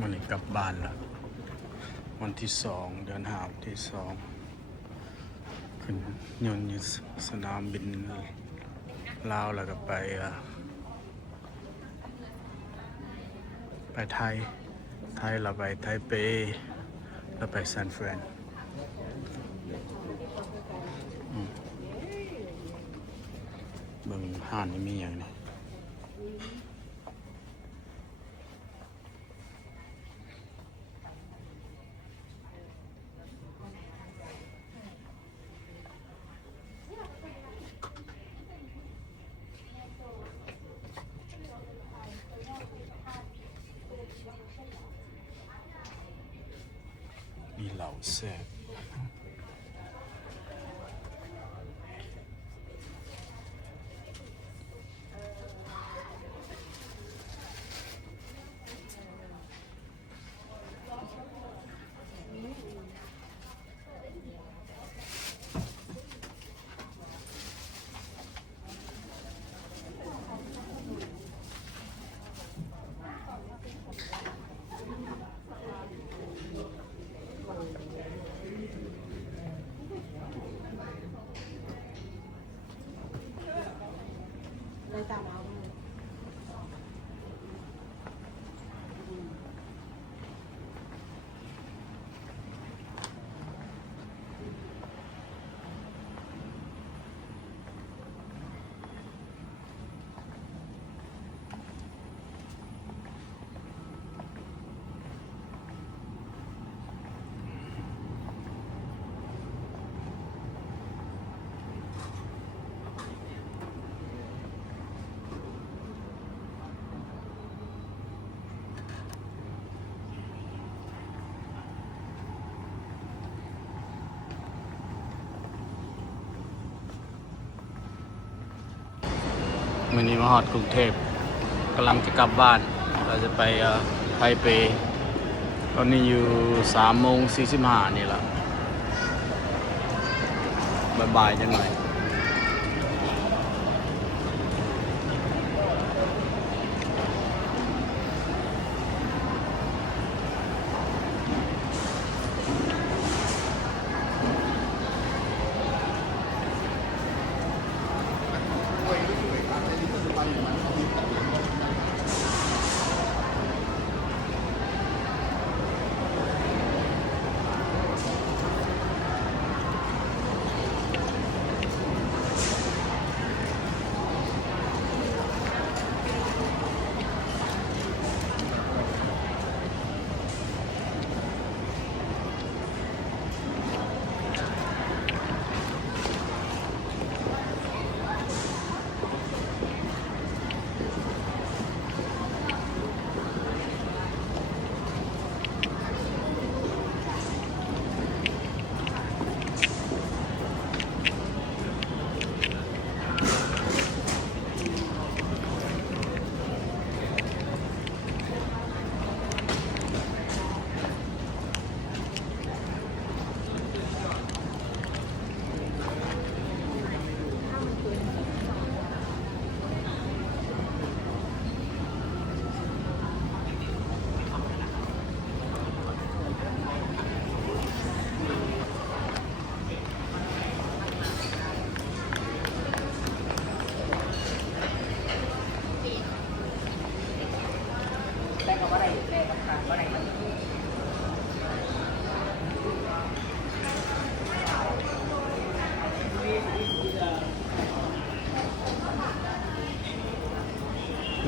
มันกลับบ้านแล้ววันที่2 เดือน5วันที่2ขึ้นยนต์อยู่สนามบินลาวแล้วก็ไปไทยเราไปไทเปแล้วไปซานฟรานเบิ่งห้านนี่มีอย่างนี้มีเหล่าแซ่บวันนี้มาฮอดกรุงเทพกำลังจะกลับบ้านเราจะไปไทเปตอนนี้อยู่3:45นี่แหละบ่ายๆจังหน่อย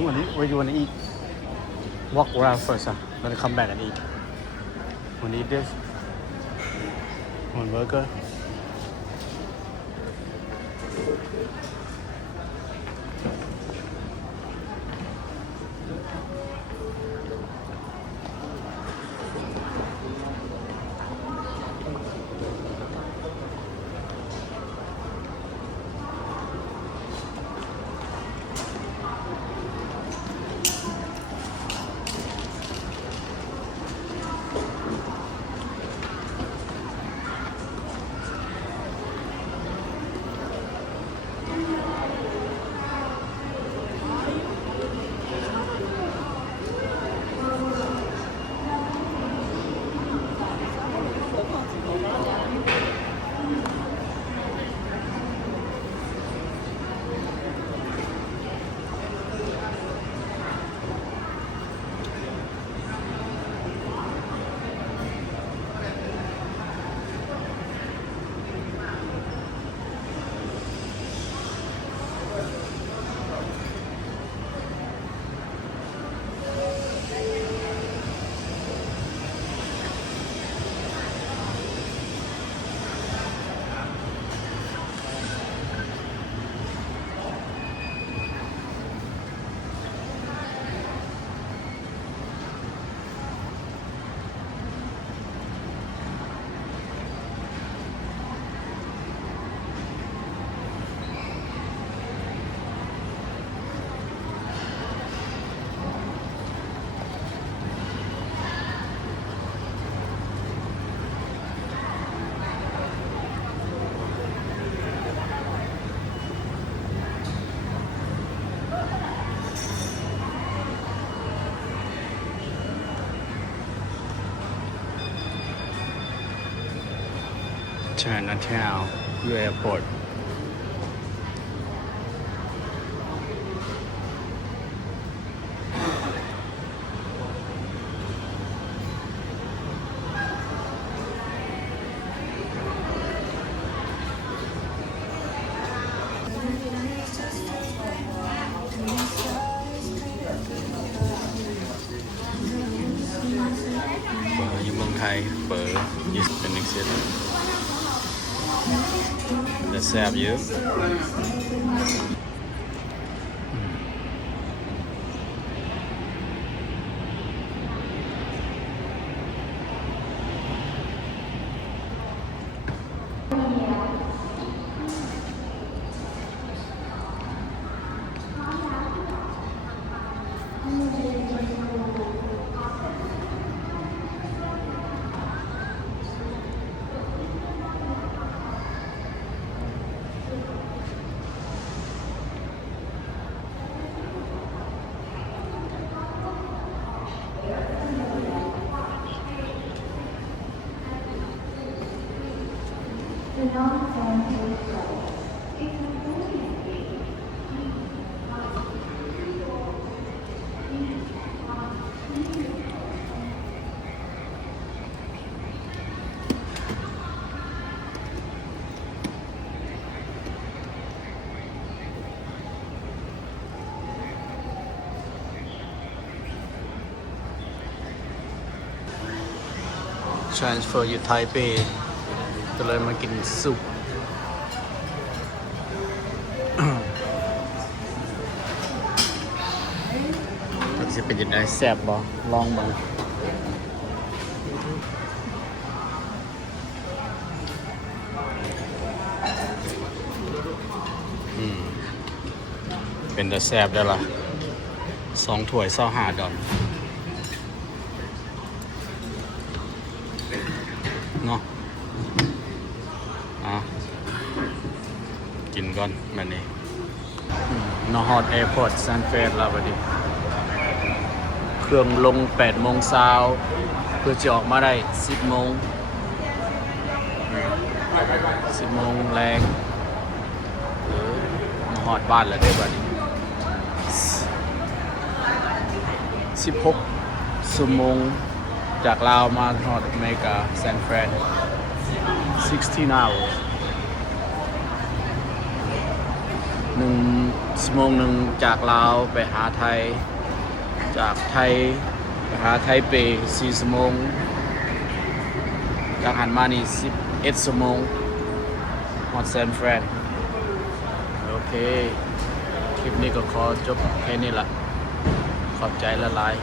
วันนี้we want to eat walk around first then come back and eat want to eat this one burger Chinatown อยู่ airportอยู่เมืองไทยเปิดยี่สิบเป็น1 เซตแต่แซ่บเยอะtransfer อยู่ไทเปก็เลยมากินซุป มันจะเป็นยังไงแซ่บบ่ลองบ่เป็นแต่แซ่บได้ล่ะ2 ถ้วย25 ดอลเนาะกินก่อนแบบนี้นอฮอดแอร์พอร์ตซานเฟรนแล้วบัดนี้เครื่องลง 8 โมงเช้าเพื่อจะออกมาได้ 10 โมง 10 โมงแรงมาฮอดบ้านแล้วเด้อบัดนี้16 ชั่วโมงจากลาวมาฮอดอเมริกาซานเฟรน16 hours 1 ชั่วโมงหนึ่งจากลาวไปหาไทยจากไทยไปหาไทเป4 ชั่วโมงจากหันมานี่11 ชั่วโมงฮอดซานเฟรนโอเคคลิปนี้ก็ขอจบแค่นี้ละขอบใจละลาย